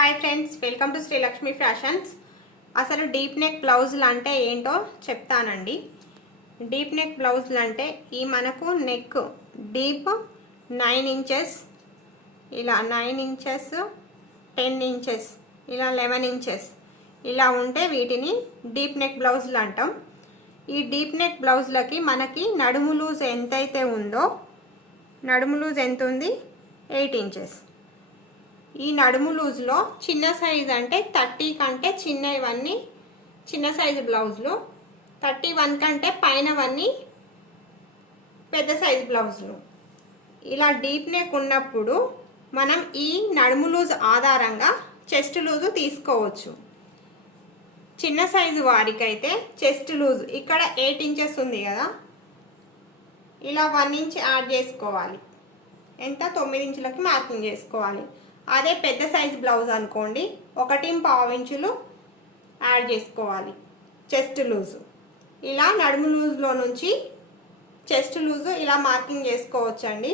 Hi friends welcome to Srilakshmi fashions అసలు deep neck బ్లౌజులు అంటే ఏంటో చెప్తానండి. డీప్ నెక్ బ్లౌజులు అంటే ఈ మనకు నెక్ డీప్ నైన్ ఇంచెస్ ఇలా నైన్ ఇంచెస్ టెన్ ఇంచెస్ ఇలా లెవెన్ ఇంచెస్ ఇలా ఉంటే వీటిని డీప్ నెక్ బ్లౌజులు అంటాం. ఈ డీప్ నెక్ బ్లౌజులకి మనకి నడుము లూజ్ ఎంతైతే ఉందో నడుము లూజ్ ఎంత ఉంది? Eight inches. ఈ నడుము లూజ్లో చిన్న సైజ్ అంటే థర్టీ కంటే చిన్న ఇవన్నీ చిన్న సైజు బ్లౌజులు. థర్టీ వన్ కంటే పైనవన్నీ పెద్ద సైజు బ్లౌజులు. ఇలా డీప్ నెక్ ఉన్నప్పుడు మనం ఈ నడుము లూజ్ ఆధారంగా చెస్ట్ లూజు తీసుకోవచ్చు. చిన్న సైజు వారికైతే చెస్ట్ లూజ్ ఇక్కడ ఎయిట్ ఇంచెస్ ఉంది కదా. ఇలా వన్ ఇంచ్ యాడ్ చేసుకోవాలి. ఎంత? తొమ్మిది ఇంచులకి మార్కింగ్ చేసుకోవాలి. అదే పెద్ద సైజ్ బ్లౌజ్ అనుకోండి. ఒకటి పావు ఇంచులు యాడ్ చేసుకోవాలి. Chest loose. ఇలా నడుము లూజ్లో నుంచి చెస్ట్ లూజు ఇలా మార్కింగ్ చేసుకోవచ్చండి.